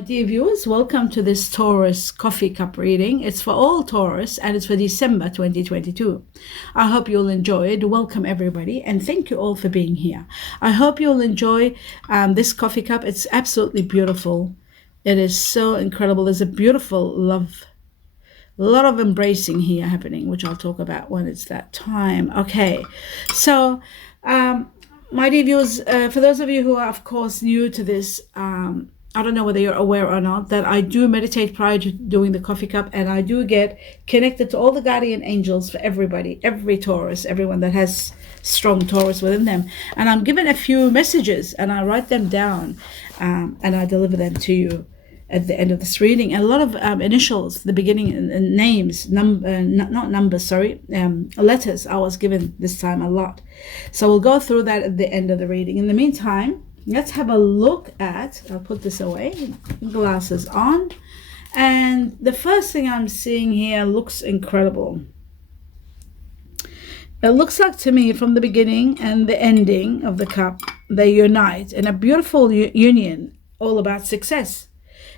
My dear viewers, welcome to this Taurus coffee cup reading. It's for all Taurus and it's for December 2022. I hope you'll enjoy it. Welcome everybody and thank you all for being here. I hope you'll enjoy this coffee cup. It's absolutely beautiful. It is so incredible. There's a beautiful love, a lot of embracing here happening, which I'll talk about when it's that time. Okay, so my dear viewers, for those of you who are of course new to this, I don't know whether you're aware or not that I do meditate prior to doing the coffee cup, and I do get connected to all the guardian angels for everybody, every Taurus, everyone that has strong Taurus within them. And I'm given a few messages and I write them down and I deliver them to you at the end of this reading. And a lot of initials, the beginning and names, not numbers, sorry, letters I was given this time a lot. So we'll go through that at the end of the reading. In the meantime, let's have a look at, I'll put this away, glasses on. And the first thing I'm seeing here looks incredible. It looks like to me from the beginning and the ending of the cup, they unite in a beautiful union, all about success.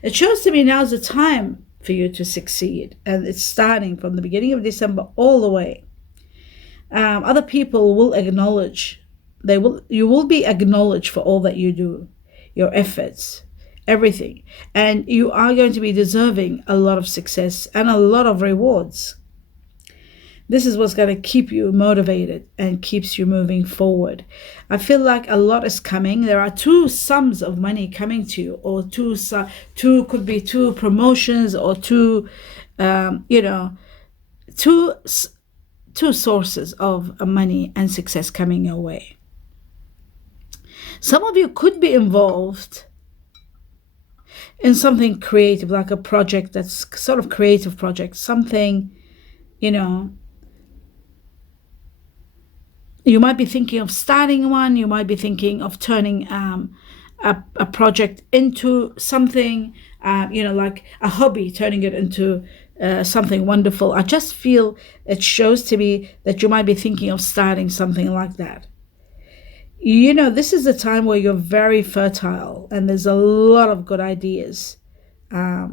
It shows to me now's the time for you to succeed. And it's starting from the beginning of December all the way. Other people will acknowledge, you will be acknowledged for all that you do, your efforts, everything. And you are going to be deserving a lot of success and a lot of rewards. This is what's going to keep you motivated and keeps you moving forward. I feel like a lot is coming. There are two sums of money coming to you, or two could be two promotions, or two sources of money and success coming your way. Some of you could be involved in something creative, like a project that's sort of creative project, something, you might be thinking of starting one. You might be thinking of turning a project into something, like a hobby, turning it into something wonderful. I just feel it shows to me that you might be thinking of starting something like that. This is a time where you're very fertile and there's a lot of good ideas, a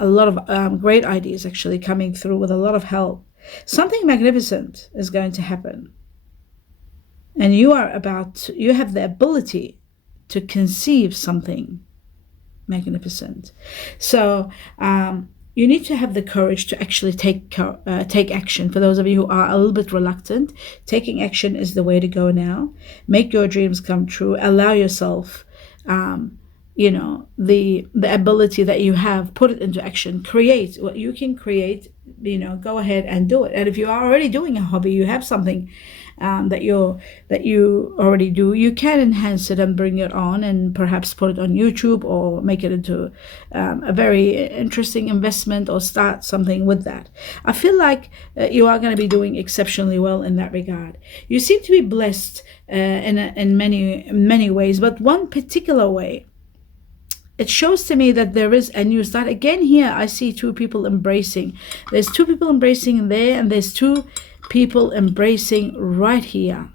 lot of great ideas actually coming through with a lot of help. Something magnificent is going to happen. And you have the ability to conceive something magnificent. So you need to have the courage to actually take action. For those of you who are a little bit reluctant, taking action is the way to go now. Make your dreams come true. Allow yourself, the ability that you have, put it into action. Create what you can create. Go ahead and do it. And if you are already doing a hobby, you have something that you already do, you can enhance it and bring it on, and perhaps put it on YouTube or make it into a very interesting investment, or start something with that. I feel like you are going to be doing exceptionally well in that regard. You seem to be blessed in many ways, but one particular way, it shows to me that there is a new start. Again, here I see two people embracing. There's two people embracing there, and there's two people embracing right here.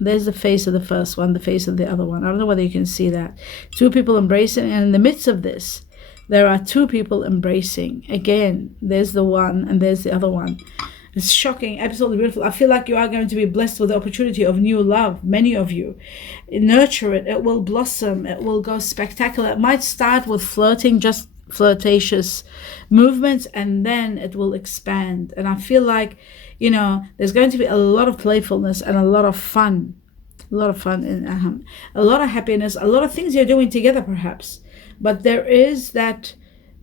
There's the face of the first one, the face of the other one. I don't know whether you can see that. Two people embracing, and in the midst of this, there are two people embracing. Again, there's the one and there's the other one. It's shocking, absolutely beautiful. I feel like you are going to be blessed with the opportunity of new love, many of you. Nurture it. It will blossom. It will go spectacular. It might start with flirting, just flirtatious movements, and then it will expand. And I feel like, there's going to be a lot of playfulness and a lot of fun. And a lot of happiness, a lot of things you're doing together perhaps. But there is that,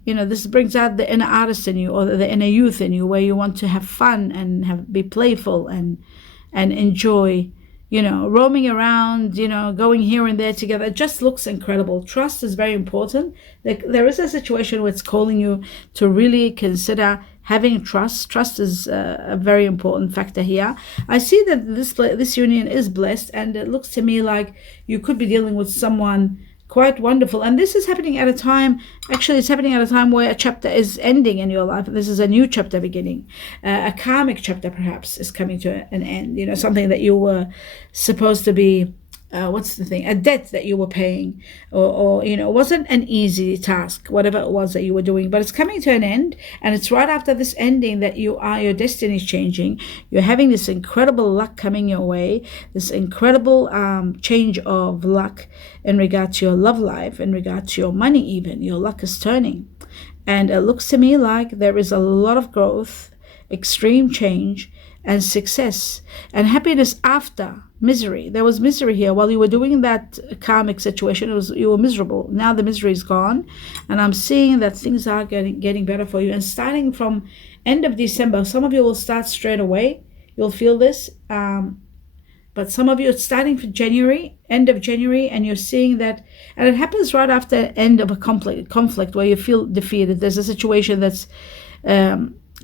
this brings out the inner artist in you, or the inner youth in you, where you want to have fun and be playful and enjoy, roaming around, going here and there together. It just looks incredible. Trust is very important. There is a situation where it's calling you to really consider having trust. Trust is a very important factor here. I see that this union is blessed, and it looks to me like you could be dealing with someone quite wonderful. And this is happening at a time, actually it's happening at a time where a chapter is ending in your life. This is a new chapter beginning. A karmic chapter perhaps is coming to an end, something that you were supposed to be what's the thing, a debt that you were paying, or it wasn't an easy task, whatever it was that you were doing, but it's coming to an end. And it's right after this ending that your destiny is changing. You're having this incredible luck coming your way, this incredible change of luck in regard to your love life, in regard to your money. Even your luck is turning, and it looks to me like there is a lot of growth, extreme change, and success and happiness after misery. There was misery here while you were doing that karmic situation. You were miserable. Now the misery is gone, and I'm seeing that things are getting better for you. And starting from end of December, some of you will start straight away. You'll feel this, but some of you, it's starting from January, end of January, and you're seeing that, and it happens right after end of a conflict where you feel defeated. There's a situation that's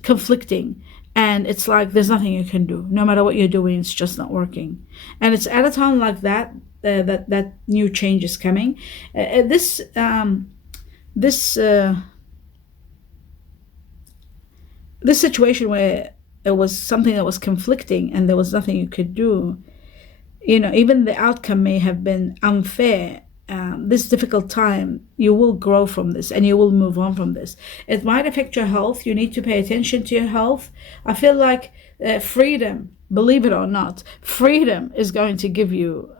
conflicting. And it's like there's nothing you can do. No matter what you're doing, it's just not working. And it's at a time like that that new change is coming. This situation where it was something that was conflicting and there was nothing you could do. Even the outcome may have been unfair. This difficult time, you will grow from this and you will move on from this. It might affect your health. You need to pay attention to your health. I feel like freedom, believe it or not, freedom is going to give you,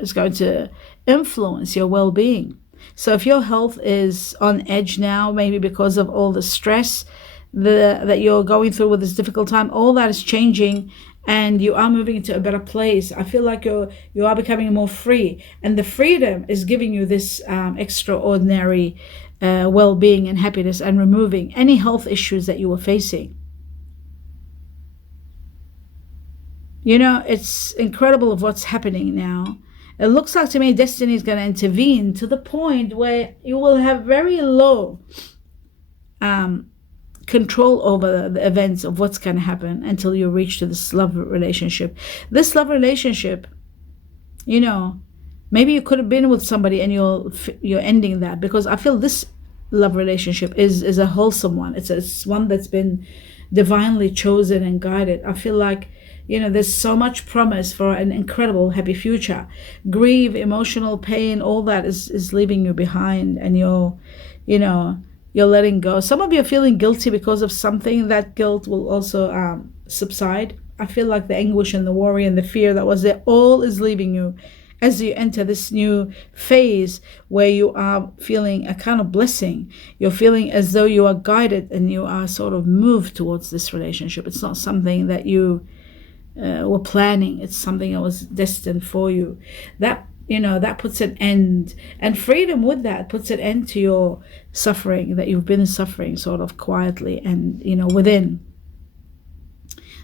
is going to influence your well-being. So if your health is on edge now, maybe because of all the stress that you're going through with this difficult time, all that is changing, and you are moving into a better place. I feel like you are becoming more free, and the freedom is giving you this extraordinary well-being and happiness, and removing any health issues that you were facing. It's incredible of what's happening now. It looks like to me destiny is going to intervene to the point where you will have very low control over the events of what's going to happen until you reach to this love relationship. This love relationship, maybe you could have been with somebody and you're ending that, because I feel this love relationship is a wholesome one. It's one that's been divinely chosen and guided. I feel like there's so much promise for an incredible happy future. Grief, emotional pain, all that is leaving you behind, and you're letting go. Some of you are feeling guilty because of something. That guilt will also subside. I feel like the anguish and the worry and the fear that was there, all is leaving you as you enter this new phase where you are feeling a kind of blessing. You're feeling as though you are guided and you are sort of moved towards this relationship. It's not something that you were planning. It's something that was destined for you. That puts an end, and freedom with that puts an end to your suffering that you've been suffering sort of quietly and within.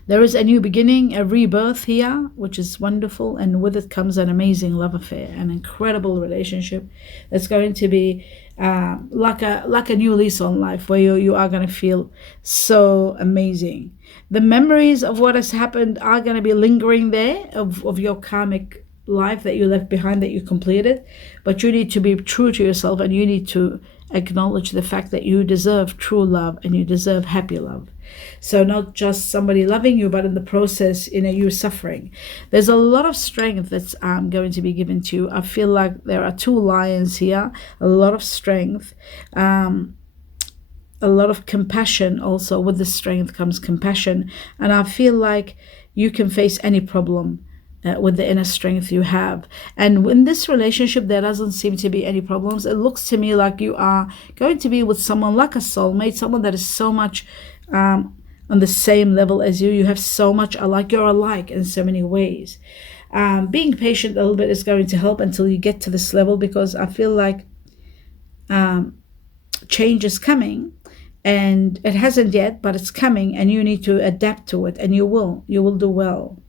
There is a new beginning, a rebirth here, which is wonderful, and with it comes an amazing love affair, an incredible relationship that's going to be like a new lease on life, where you are going to feel so amazing. The memories of what has happened are going to be lingering there, of your karmic life that you left behind, that you completed, but you need to be true to yourself, and you need to acknowledge the fact that you deserve true love and you deserve happy love. So not just somebody loving you, but in the process, you're suffering. There's a lot of strength that's going to be given to you. I feel like there are two lions here, a lot of strength, a lot of compassion. Also with the strength comes compassion, and I feel like you can face any problem with the inner strength you have. And in this relationship, there doesn't seem to be any problems. It looks to me like you are going to be with someone like a soulmate, someone that is so much on the same level as you. You have so much alike. You're alike in so many ways. Being patient a little bit is going to help until you get to this level, because I feel like change is coming, and it hasn't yet, but it's coming, and you need to adapt to it, and you will do well.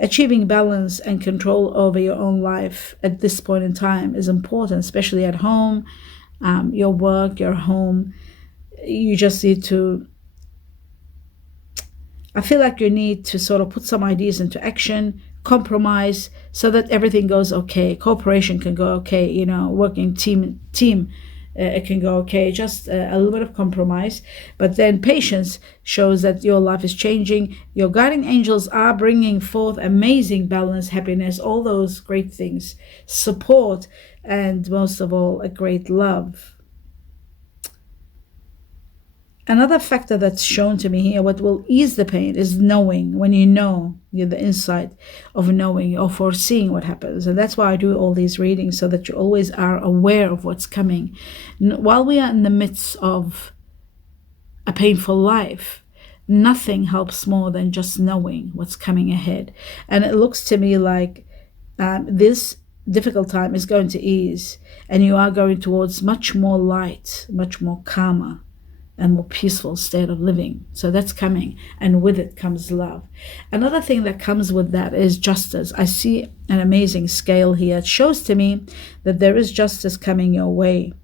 Achieving balance and control over your own life at this point in time is important, especially at home, your work, your home. You just need to, I feel like you need to sort of put some ideas into action, compromise, so that everything goes okay. Cooperation can go okay, working team it can go okay. Just a little bit of compromise, but then patience shows that your life is changing. Your guardian angels are bringing forth amazing balance, happiness, all those great things, support, and most of all, a great love. Another factor that's shown to me here, what will ease the pain, is knowing. When you know, you have the insight of knowing or foreseeing what happens. And that's why I do all these readings, so that you always are aware of what's coming. While we are in the midst of a painful life, nothing helps more than just knowing what's coming ahead. And it looks to me like this difficult time is going to ease, and you are going towards much more light, much more calmer, and more peaceful state of living. So that's coming, and with it comes love. Another thing that comes with that is justice. I see an amazing scale here. It shows to me that there is justice coming your way.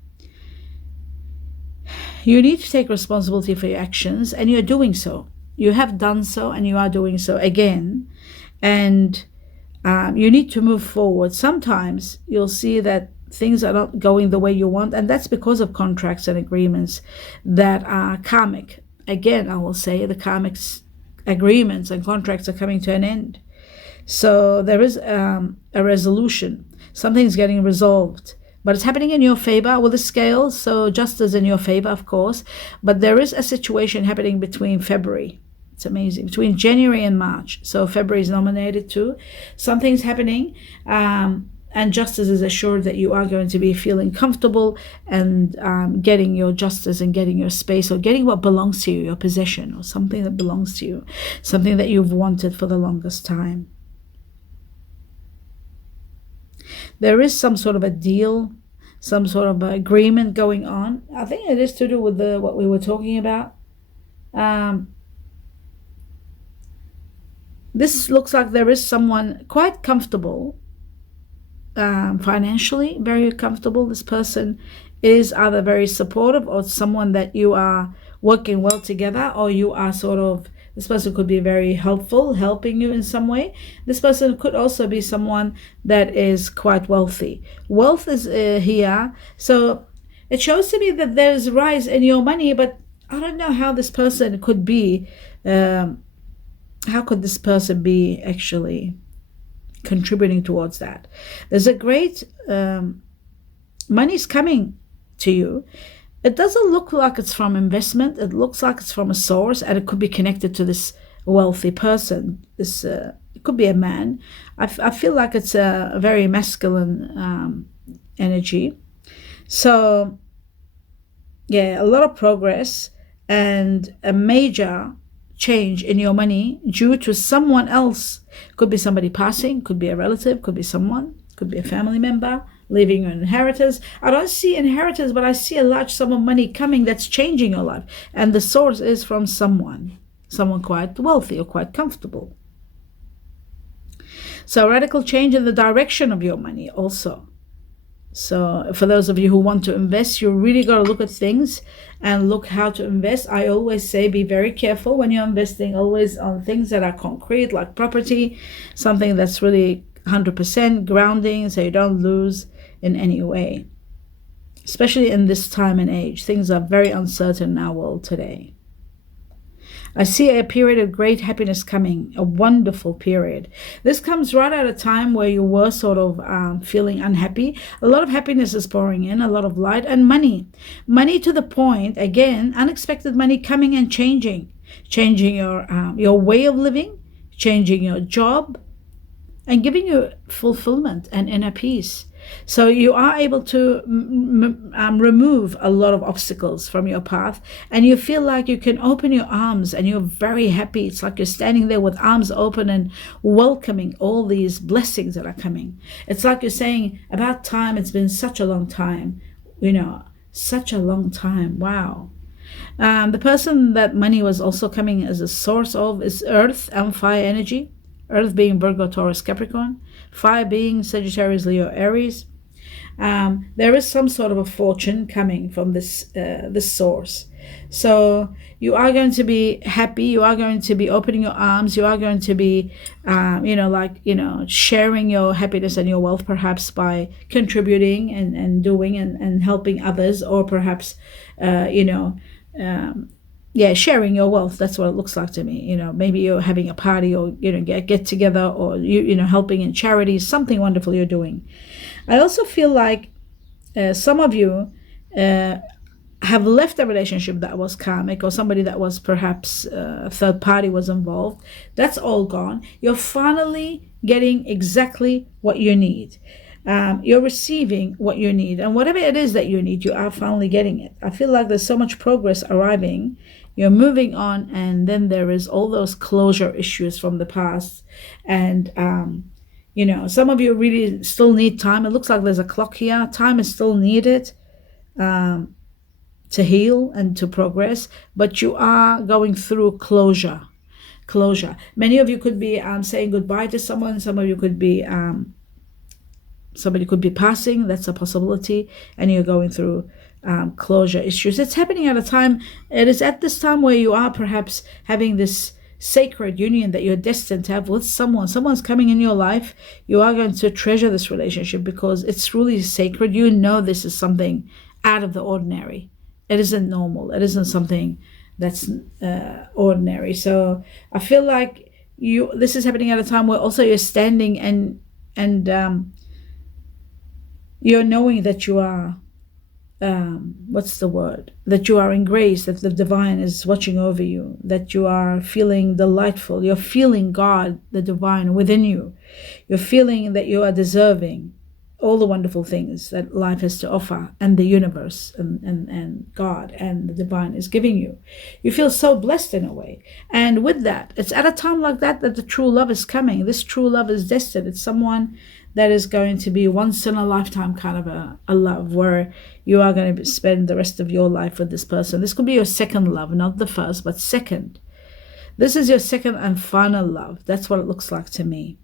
You need to take responsibility for your actions, and you're doing so. You have done so, and you are doing so again. And you need to move forward. Sometimes you'll see that things are not going the way you want, and that's because of contracts and agreements that are karmic. Again, I will say the karmic agreements and contracts are coming to an end. So there is a resolution. Something's getting resolved, but it's happening in your favor with the scales, so justice in your favor, of course. But there is a situation happening between February. It's amazing. Between January and March. So February is nominated too. Something's happening. And justice is assured that you are going to be feeling comfortable and getting your justice and getting your space, or getting what belongs to you, your possession, or something that belongs to you, something that you've wanted for the longest time. There is some sort of a deal, some sort of agreement going on. I think it is to do with what we were talking about. This looks like there is someone quite comfortable, financially very comfortable. This person is either very supportive, or someone that you are working well together, or you are this person could be very helpful, helping you in some way. This person could also be someone that is quite wealthy. Wealth is here. So it shows to me that there's a rise in your money, but I don't know how this person could be. How could this person be actually contributing towards that? There's a great money's coming to you. It doesn't look like it's from investment. It looks like it's from a source, and it could be connected to this wealthy person. This it could be a man. I feel like it's a very masculine energy. So yeah, a lot of progress and a major change in your money due to someone else. Could be somebody passing, could be a relative, could be someone, could be a family member leaving you an inheritance. I don't see inheritance, but I see a large sum of money coming that's changing your life, and the source is from someone quite wealthy or quite comfortable. So radical change in the direction of your money also. So for those of you who want to invest, you really got to look at things and look how to invest. I always say be very careful when you're investing, always on things that are concrete, like property, something that's really 100% grounding, so you don't lose in any way. Especially in this time and age, things are very uncertain in our world today. I see a period of great happiness coming, a wonderful period. This comes right at a time where you were sort of feeling unhappy. A lot of happiness is pouring in, a lot of light, and money. Money to the point, again, unexpected money coming and changing your way of living, changing your job, and giving you fulfillment and inner peace. So you are able to remove a lot of obstacles from your path, and you feel like you can open your arms and you're very happy. It's like you're standing there with arms open and welcoming all these blessings that are coming. It's like you're saying, about time, it's been such a long time, such a long time. Wow. The person that money was also coming as a source of is Earth and fire energy. Earth being Virgo, Taurus, Capricorn. Fire being Sagittarius, Leo, Aries. There is some sort of a fortune coming from this source. So you are going to be happy. You are going to be opening your arms. You are going to be, sharing your happiness and your wealth, perhaps by contributing and doing and helping others, or perhaps, sharing your wealth. That's what it looks like to me. Maybe you're having a party, or get together, or helping in charities. Something wonderful you're doing. I also feel like some of you have left a relationship that was karmic, or somebody that was perhaps a third party was involved. That's all gone. You're finally getting exactly what you need. You're receiving what you need, and whatever it is that you need, you are finally getting it. I feel like there's so much progress arriving. You're moving on, and then there is all those closure issues from the past. And some of you really still need time. It looks like there's a clock here. Time is still needed to heal and to progress, but you are going through closure. Many of you could be saying goodbye to someone. Some of you could be somebody could be passing. That's a possibility, and you're going through closure issues. It's happening at a time. It is at this time where you are perhaps having this sacred union that you're destined to have with someone. Someone's coming in your life. You are going to treasure this relationship because it's really sacred. This is something out of the ordinary. It isn't normal. It isn't something that's ordinary. So I feel like this is happening at a time where also you're standing and you're knowing that you are that you are in grace, that the divine is watching over you, that you are feeling delightful. You're feeling God, the divine, within you. You're feeling that you are deserving all the wonderful things that life has to offer, and the universe and God and the divine is giving you. You feel so blessed in a way. And with that, it's at a time like that the true love is coming. This true love is destined. It's someone that is going to be once in a lifetime kind of a love, where you are going to spend the rest of your life with this person. This could be your second love, not the first, but second. This is your second and final love. That's what it looks like to me.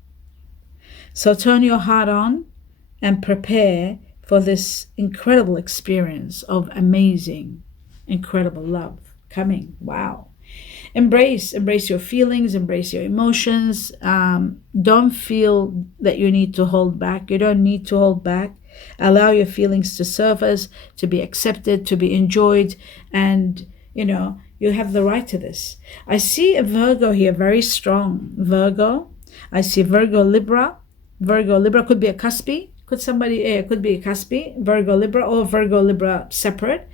So turn your heart on and prepare for this incredible experience of amazing, incredible love coming. Wow. Embrace your feelings, embrace your emotions. Don't feel that you need to hold back. You don't need to hold back. Allow your feelings to surface, to be accepted, to be enjoyed, and you have the right to this. I see a Virgo here, very strong Virgo. I see Virgo Libra. Virgo Libra could be a Cuspi. It could be a Cuspi, Virgo Libra, or Virgo Libra separate.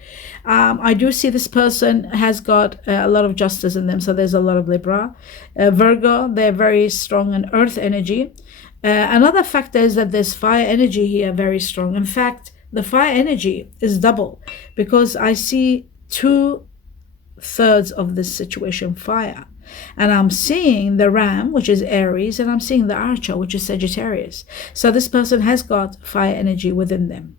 I do see this person has got a lot of justice in them, so there's a lot of Libra. Virgo, they're very strong in earth energy. Another factor is that there's fire energy here, very strong. In fact, the fire energy is double, because I see 2/3 of this situation fire. And I'm seeing the Ram, which is Aries, and I'm seeing the Archer, which is Sagittarius. So this person has got fire energy within them.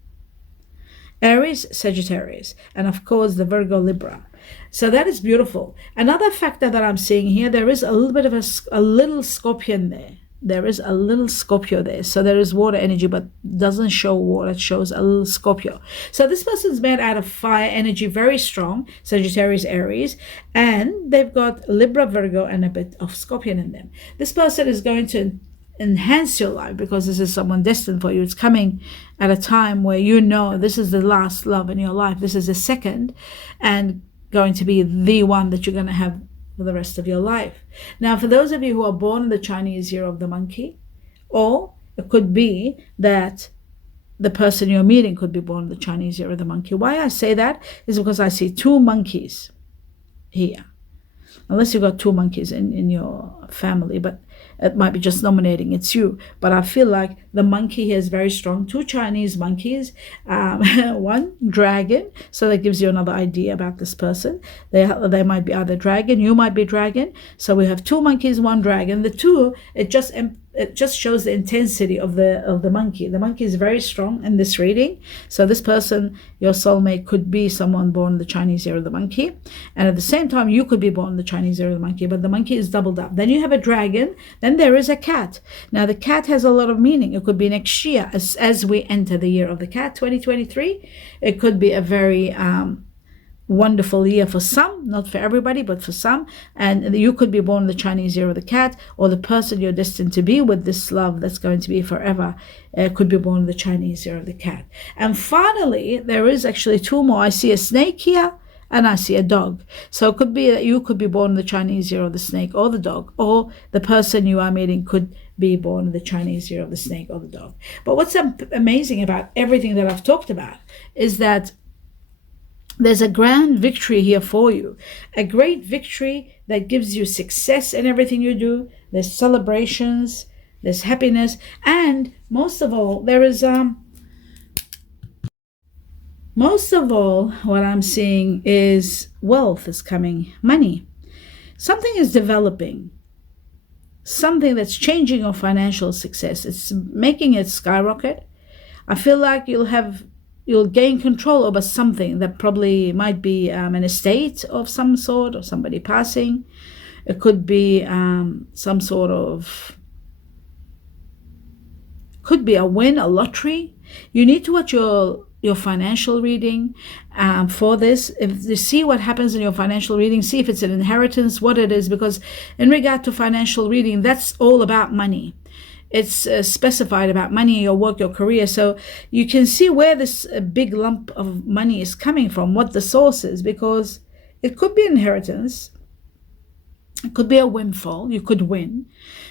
Aries, Sagittarius, and of course the Virgo Libra. So that is beautiful. Another factor that I'm seeing here, there is a little bit of a little Scorpion there. There is a little Scorpio there. So there is water energy, but doesn't show water. It shows a little Scorpio. So this person's made out of fire energy, very strong, Sagittarius, Aries, and they've got Libra, Virgo, and a bit of Scorpion in them. This person is going to enhance your life, because this is someone destined for you. It's coming at a time where this is the last love in your life. This is the second, and going to be the one that you're going to have for the rest of your life. Now, for those of you who are born in the Chinese year of the monkey, or it could be that the person you're meeting could be born in the Chinese year of the monkey. Why I say that is because I see 2 monkeys here. Unless you've got 2 monkeys in your family, but it might be just nominating it's you. But I feel like the monkey here is very strong. 2 Chinese monkeys, 1 dragon. So that gives you another idea about this person. They might be either dragon, you might be dragon. So we have 2 monkeys, 1 dragon. The 2, it just shows the intensity of the monkey. The monkey is very strong in this reading. So this person, your soulmate, could be someone born in the Chinese year of the monkey. And at the same time, you could be born in the Chinese year of the monkey, but the monkey is doubled up. Then you have a dragon. Then there is a cat. Now the cat has a lot of meaning. It could be next year, as we enter the year of the cat, 2023. It could be a very wonderful year for some, not for everybody, but for some. And you could be born the Chinese year of the cat, or the person you're destined to be with, this love that's going to be forever, could be born the Chinese year of the cat. And finally, there is actually two more. I see a snake here, and I see a dog. So it could be that you could be born the Chinese year of the snake or the dog, or the person you are meeting could be born the Chinese year of the snake or the dog. But what's amazing about everything that I've talked about is that there's a grand victory here for you, a great victory that gives you success in everything you do. There's celebrations, there's happiness, and most of all, there is what I'm seeing is wealth is coming, money. Something is developing, something that's changing your financial success. It's making it skyrocket. I feel like you'll gain control over something that probably might be an estate of some sort, or somebody passing. It could be some sort of, could be a win, a lottery. You need to watch your financial reading for this. If you see what happens in your financial reading, see if it's an inheritance, what it is, because in regard to financial reading, that's all about money. It's specified about money, your work, your career. So you can see where this big lump of money is coming from, what the source is, because it could be inheritance. It could be a windfall. You could win.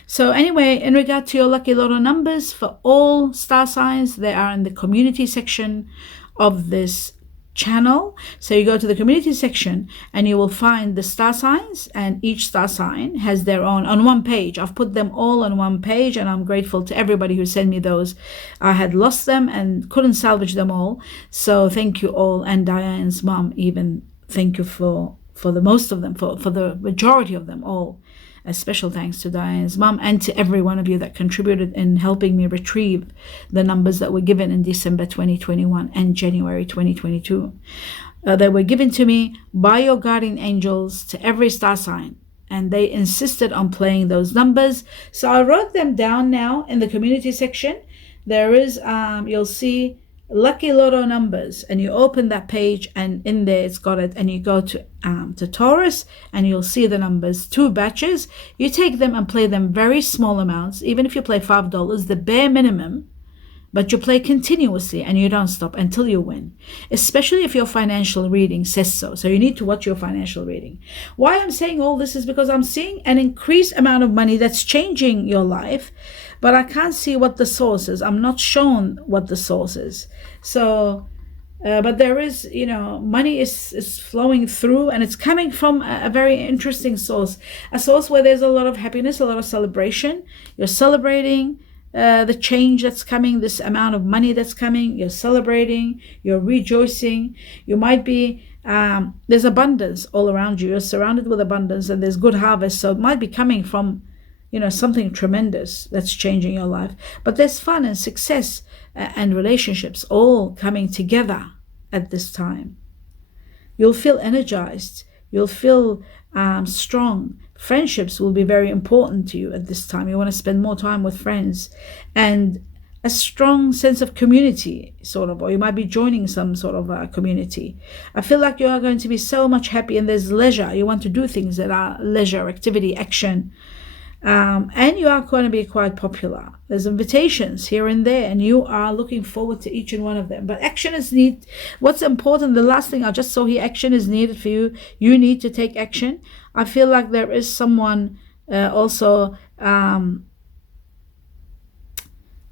So anyway, in regard to your lucky lotto numbers for all star signs, they are in the community section of this channel. So you go to the community section and you will find the star signs, and each star sign has their own on one page. I've put them all on one page, and I'm grateful to everybody who sent me those. I had lost them and couldn't salvage them all, so thank you all. And Diane's mom, even, thank you for the most of them, for the majority of them all. A special thanks to Diane's mom and to every one of you that contributed in helping me retrieve the numbers that were given in December 2021 and January 2022. They were given to me by your guardian angels to every star sign, and they insisted on playing those numbers. So I wrote them down now in the community section. There is, you'll see lucky lotto numbers, and you open that page, and in there it's got it, and you go to Taurus, and you'll see the numbers, 2 batches. You take them and play them very small amounts, even if you play $5, the bare minimum, but you play continuously and you don't stop until you win, especially if your financial reading says so. So you need to watch your financial reading. Why I'm saying all this is because I'm seeing an increased amount of money that's changing your life, but I can't see what the source is. I'm not shown what the source is. So, but there is, money is flowing through, and it's coming from a very interesting source, a source where there's a lot of happiness, a lot of celebration. You're celebrating the change that's coming, this amount of money that's coming. You're celebrating, you're rejoicing. You might be, there's abundance all around you. You're surrounded with abundance, and there's good harvest. So it might be coming from, something tremendous that's changing your life. But there's fun and success and relationships all coming together at this time. You'll feel energized. You'll feel strong. Friendships will be very important to you at this time. You want to spend more time with friends, and a strong sense of community, sort of, or you might be joining some sort of a community. I feel like you are going to be so much happy, and there's leisure. You want to do things that are leisure, activity, action. And you are going to be quite popular. There's invitations here and there, and you are looking forward to each and one of them. But action is needed. What's important, the last thing I just saw here, action is needed for you. You need to take action. I feel like there is someone also,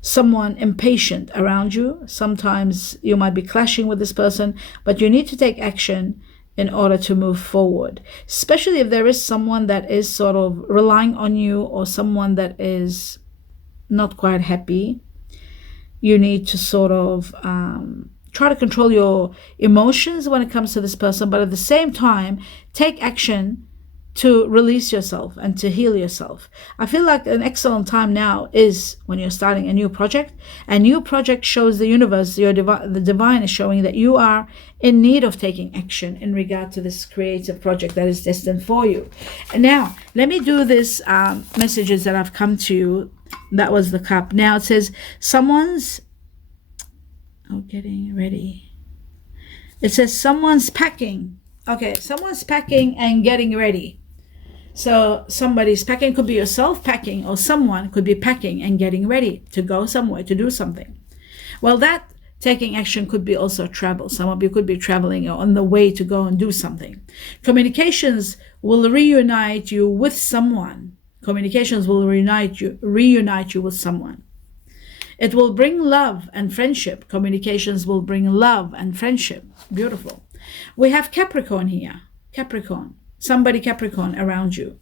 someone impatient around you. Sometimes you might be clashing with this person, but you need to take action in order to move forward, especially if there is someone that is sort of relying on you, or someone that is not quite happy. You need to sort of try to control your emotions when it comes to this person, but at the same time, take action to release yourself and to heal yourself. I feel like an excellent time now is when you're starting a new project. A new project shows the universe, the divine is showing that you are in need of taking action in regard to this creative project that is destined for you. And now, let me do this messages that have come to you. That was the cup. Now it says, someone's getting ready. It says, someone's packing. Okay, someone's packing and getting ready. So somebody's packing, could be yourself packing, or someone could be packing and getting ready to go somewhere, to do something. Well, that taking action could be also travel. Some of you could be traveling or on the way to go and do something. Communications will reunite you with someone. Communications will reunite you with someone. It will bring love and friendship. Communications will bring love and friendship. Beautiful. We have Capricorn here. Capricorn. Somebody Capricorn around you.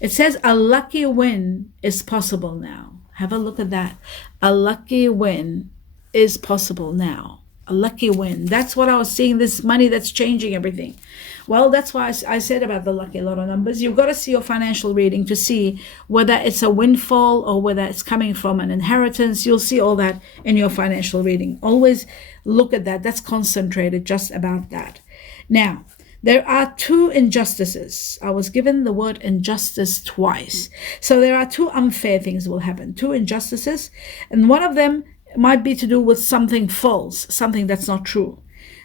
It says a lucky win is possible now. Have a look at that. A lucky win is possible now. A lucky win. That's what I was seeing, this money that's changing everything. Well, that's why I said about the lucky lotto numbers. You've got to see your financial reading to see whether it's a windfall or whether it's coming from an inheritance. You'll see all that in your financial reading. Always look at that. That's concentrated just about that. Now, there are two injustices. I was given the word injustice twice. So there are two unfair things will happen. Two injustices. And one of them might be to do with something false, something that's not true.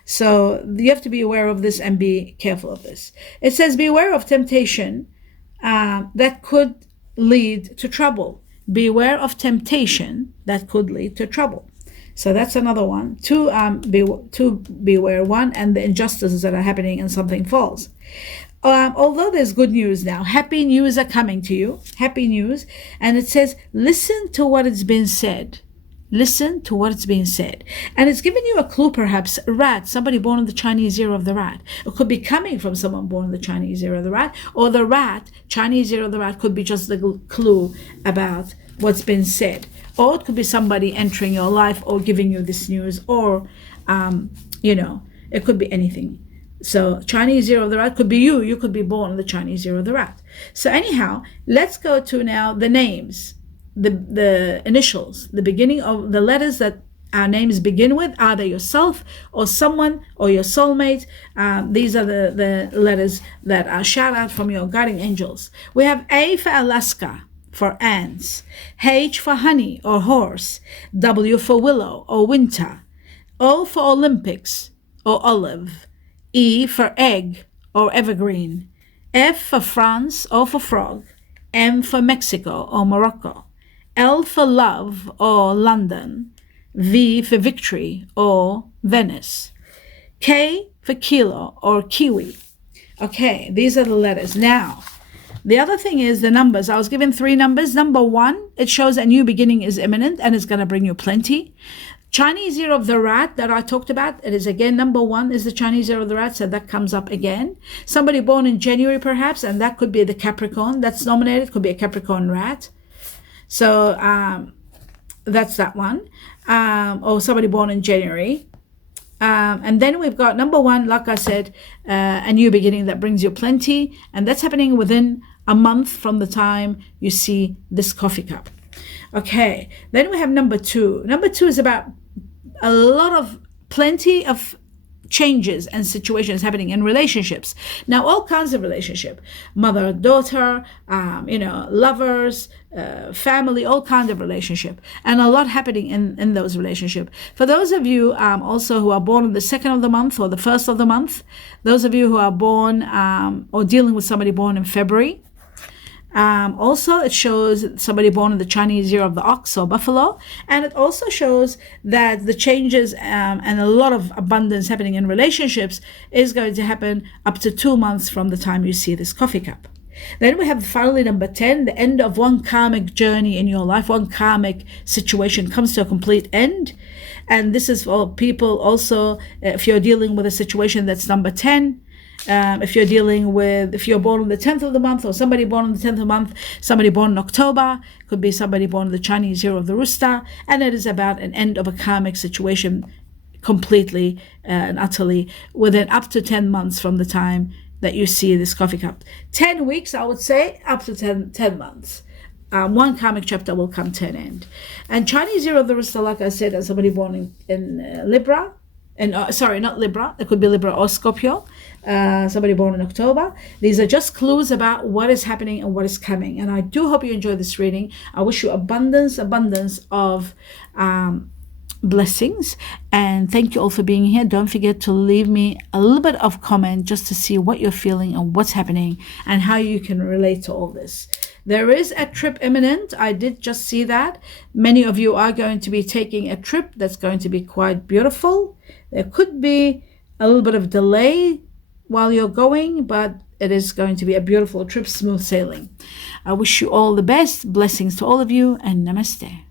So you have to be aware of this and be careful of this. It says, beware of temptation that could lead to trouble. Beware of temptation that could lead to trouble. So that's another one. Two, beware. One, and the injustices that are happening and something false. Although there's good news now, happy news are coming to you. Happy news. And it says, listen to what has been said. Listen to what's being said. And it's giving you a clue, perhaps. Rat, somebody born in the Chinese year of the rat. It could be coming from someone born in the Chinese year of the rat. Or the rat, Chinese year of the rat, could be just a clue about what's been said. Or it could be somebody entering your life or giving you this news. Or, it could be anything. So Chinese year of the rat could be you. You could be born in the Chinese year of the rat. So anyhow, let's go to now the names. The initials, the beginning of the letters that our names begin with, either yourself or someone or your soulmate. These are the letters that are shout out from your guardian angels. We have A for Alaska, for ants, H for honey or horse, W for willow or winter, O for Olympics or olive, E for egg or evergreen, F for France or for frog, M for Mexico or Morocco, L for love or London, V for victory or Venice, K for kilo or kiwi. Okay, these are the letters. Now, the other thing is the numbers. I was given 3 numbers. Number 1, it shows a new beginning is imminent and it's going to bring you plenty. Chinese year of the rat that I talked about, it is again number 1 is the Chinese year of the rat, so that comes up again. Somebody born in January perhaps, and that could be the Capricorn that's nominated, could be a Capricorn rat. So that's that one. Or somebody born in January. And then we've got number 1, like I said, a new beginning that brings you plenty. And that's happening within a month from the time you see this coffee cup. Okay. Then we have number 2. Number 2 is about a lot of plenty of changes and situations happening in relationships. Now, all kinds of relationship, mother, daughter, lovers, family, all kinds of relationship, and a lot happening in those relationships. For those of you also who are born on the 2nd of the month or the 1st of the month, those of you who are born or dealing with somebody born in February, also, it shows somebody born in the Chinese year of the ox or buffalo. And it also shows that the changes and a lot of abundance happening in relationships is going to happen up to 2 months from the time you see this coffee cup. Then we have finally number 10, the end of one karmic journey in your life. One karmic situation comes to a complete end. And this is for people also, if you're dealing with a situation that's number 10, if you're born on the 10th of the month, or somebody born on the 10th of the month, somebody born in October, could be somebody born in the Chinese year of the rooster, and it is about an end of a karmic situation completely and utterly within up to 10 months from the time that you see this coffee cup. 10 weeks, I would say, up to 10 months. One karmic chapter will come to an end. And Chinese year of the rooster, like I said, as somebody born in Libra, and sorry, not Libra, it could be Libra or Scorpio, somebody born in October. These are just clues about what is happening and what is coming. And I do hope you enjoy this reading. I wish you abundance of blessings, and thank you all for being here. Don't forget to leave me a little bit of comment just to see what you're feeling and what's happening and how you can relate to all this. There is a trip imminent. I did just see that. Many of you are going to be taking a trip that's going to be quite beautiful. There could be a little bit of delay while you're going, but it is going to be a beautiful trip, smooth sailing. I wish you all the best. Blessings to all of you, and namaste.